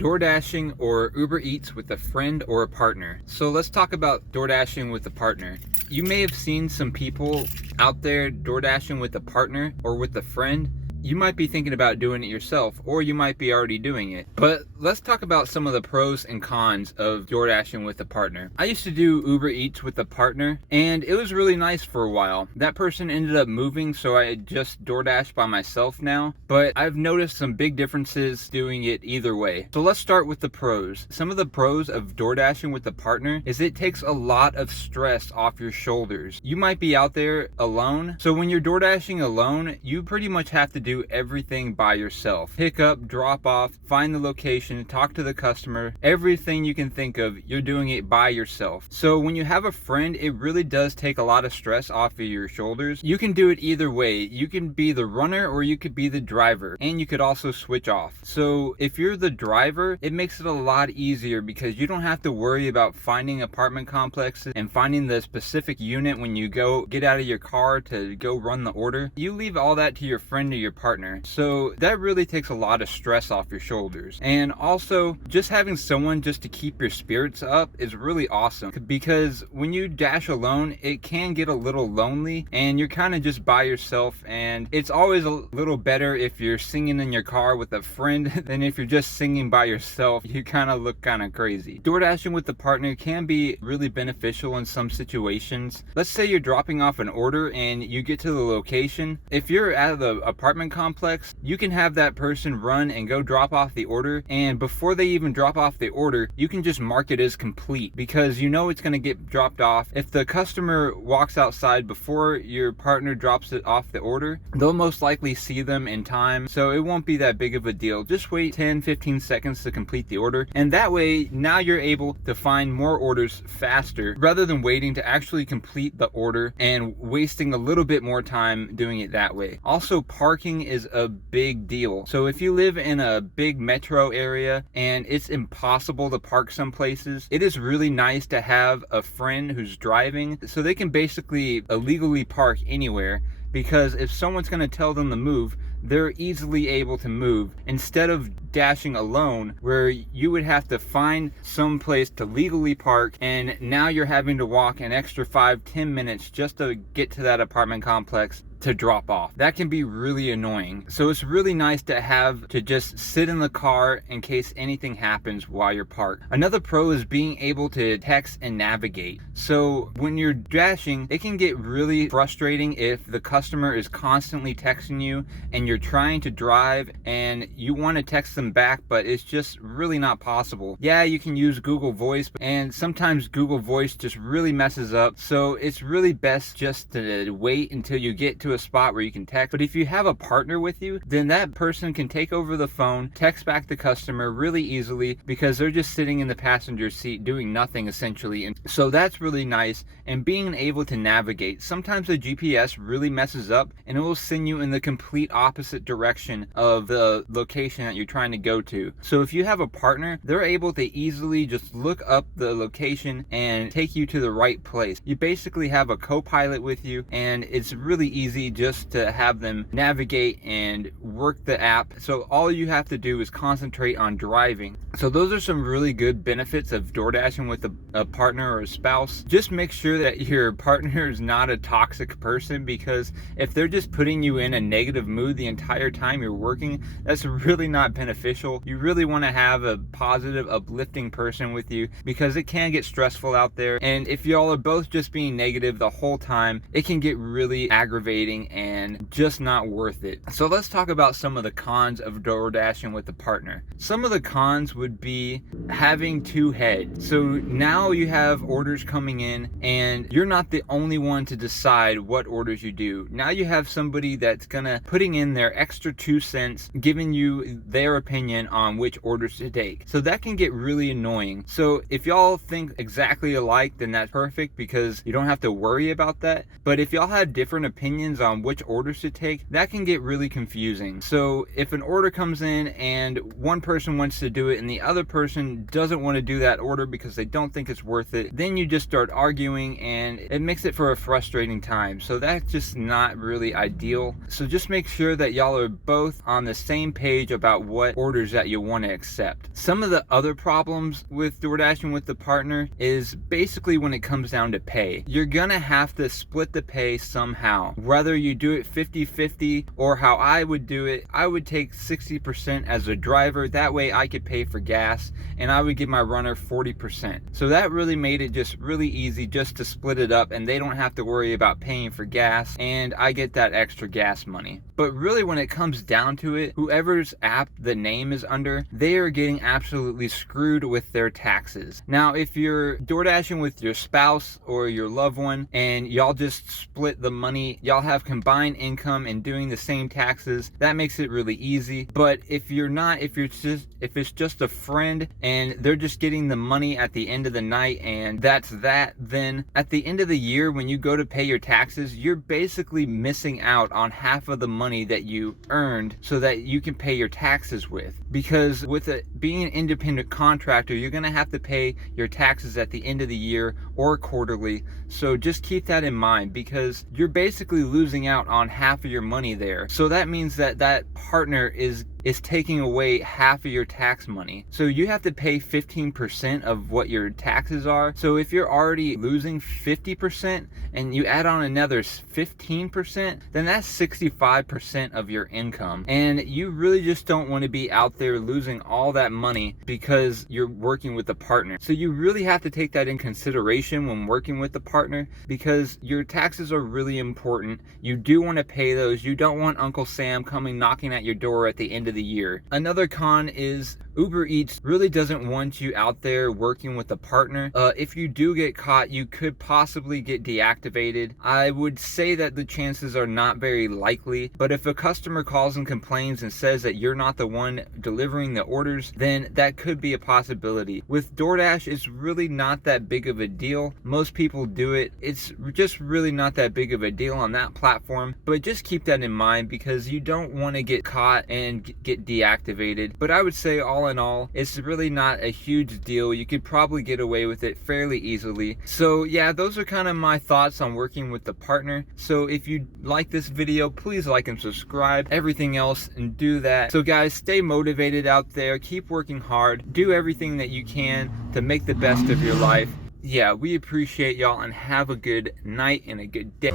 DoorDashing or Uber Eats with a friend or a partner. So let's talk about DoorDashing with a partner. You may have seen some people out there DoorDashing with a partner or with a friend. You might be thinking about doing it yourself, or you might be already doing it. But let's talk about some of the pros and cons of DoorDashing with a partner. I used to do Uber Eats with a partner, and it was really nice for a while. That person ended up moving, so I just DoorDash by myself now. But I've noticed some big differences doing it either way. So let's start with the pros. Some of the pros of DoorDashing with a partner is it takes a lot of stress off your shoulders. You might be out there alone, so when you're DoorDashing alone, you pretty much have to do everything by yourself. Pick up, drop off, find the location, talk to the customer, everything you can think of, you're doing it by yourself. So when you have a friend, it really does take a lot of stress off of your shoulders. You can do it either way. You can be the runner or you could be the driver, and you could also switch off. So if you're the driver, it makes it a lot easier because you don't have to worry about finding apartment complexes and finding the specific unit when you go get out of your car to go run the order. You leave all that to your friend or your partner. So that really takes a lot of stress off your shoulders. And also, just having someone just to keep your spirits up is really awesome, because when you dash alone, it can get a little lonely and you're kind of just by yourself, and it's always a little better if you're singing in your car with a friend than if you're just singing by yourself. You kind of look kind of crazy. DoorDashing with a partner can be really beneficial in some situations. Let's say you're dropping off an order and you get to the location. If you're at the apartment complex, you can have that person run and go drop off the order, and before they even drop off the order, you can just mark it as complete because you know it's going to get dropped off. If the customer walks outside before your partner drops it off the order, they'll most likely see them in time, so it won't be that big of a deal. Just wait 10-15 seconds to complete the order, and that way now you're able to find more orders faster rather than waiting to actually complete the order and wasting a little bit more time doing it that way. Also, parking is a big deal. So if you live in a big metro area and it's impossible to park some places, it is really nice to have a friend who's driving so they can basically illegally park anywhere, because if someone's going to tell them to move, they're easily able to move instead of dashing alone where you would have to find some place to legally park, and now you're having to walk an extra 5-10 minutes just to get to that apartment complex to drop off. That can be really annoying. So it's really nice to have to just sit in the car in case anything happens while you're parked. Another pro is being able to text and navigate. So when you're dashing, it can get really frustrating if the customer is constantly texting you and you're trying to drive and you want to text them back, but it's just really not possible. Yeah, you can use Google Voice, and sometimes Google Voice just really messes up. So it's really best just to wait until you get to a spot where you can text. But if you have a partner with you, then that person can take over the phone, text back the customer really easily, because they're just sitting in the passenger seat doing nothing essentially. And so that's really nice. And being able to navigate, sometimes the GPS really messes up and it will send you in the complete opposite direction of the location that you're trying to go to. So if you have a partner, they're able to easily just look up the location and take you to the right place. You basically have a co-pilot with you, and it's really easy just to have them navigate and work the app. So all you have to do is concentrate on driving. So those are some really good benefits of DoorDashing with a partner or a spouse. Just make sure that your partner is not a toxic person, because if they're just putting you in a negative mood the entire time you're working, that's really not beneficial. You really want to have a positive, uplifting person with you, because it can get stressful out there. And if y'all are both just being negative the whole time, it can get really aggravating and just not worth it. So let's talk about some of the cons of DoorDashing with a partner. Some of the cons would be having two heads. So now you have orders coming in and you're not the only one to decide what orders you do. Now you have somebody that's gonna putting in their extra 2 cents, giving you their opinion on which orders to take. So that can get really annoying. So if y'all think exactly alike, then that's perfect, because you don't have to worry about that. But if y'all have different opinions instructions on which orders to take, that can get really confusing. So if an order comes in and one person wants to do it and the other person doesn't want to do that order because they don't think it's worth it, then you just start arguing and it makes it for a frustrating time. So that's just not really ideal. So just make sure that y'all are both on the same page about what orders that you want to accept. Some of the other problems with DoorDashing with the partner is basically when it comes down to pay. You're gonna have to split the pay somehow. Whether you do it 50-50 or how I would do it, I would take 60% as a driver. That way I could pay for gas and I would give my runner 40%. So that really made it just really easy just to split it up, and they don't have to worry about paying for gas and I get that extra gas money. But really when it comes down to it, whoever's app the name is under, they are getting absolutely screwed with their taxes. Now if you're DoorDashing with your spouse or your loved one and y'all just split the money, y'all have combined income and doing the same taxes, that makes it really easy. But if you're not, if it's just a friend and they're just getting the money at the end of the night and that's that, then at the end of the year when you go to pay your taxes, you're basically missing out on half of the money that you earned so that you can pay your taxes with. Because with it being an independent contractor, you're gonna have to pay your taxes at the end of the year or quarterly. So just keep that in mind, because you're basically losing out on half of your money there. So that means that that partner is taking away half of your tax money. So you have to pay 15% of what your taxes are. So if you're already losing 50% and you add on another 15%, then that's 65% of your income. And you really just don't want to be out there losing all that money because you're working with a partner. So you really have to take that in consideration when working with a partner, because your taxes are really important. You do want to pay those. You don't want Uncle Sam coming knocking at your door at the end of the year. Another con is Uber Eats really doesn't want you out there working with a partner. If you do get caught, you could possibly get deactivated. I would say that the chances are not very likely, but if a customer calls and complains and says that you're not the one delivering the orders, then that could be a possibility. With DoorDash, it's really not that big of a deal. Most people do it. It's just really not that big of a deal on that platform, but just keep that in mind because you don't want to get caught and get deactivated. But I would say all in all, it's really not a huge deal. You could probably get away with it fairly easily. So yeah, those are kind of my thoughts on working with the partner. So if you like this video, please like and subscribe, everything else, and do that. So guys, stay motivated out there, keep working hard, do everything that you can to make the best of your life. Yeah, we appreciate y'all and have a good night and a good day.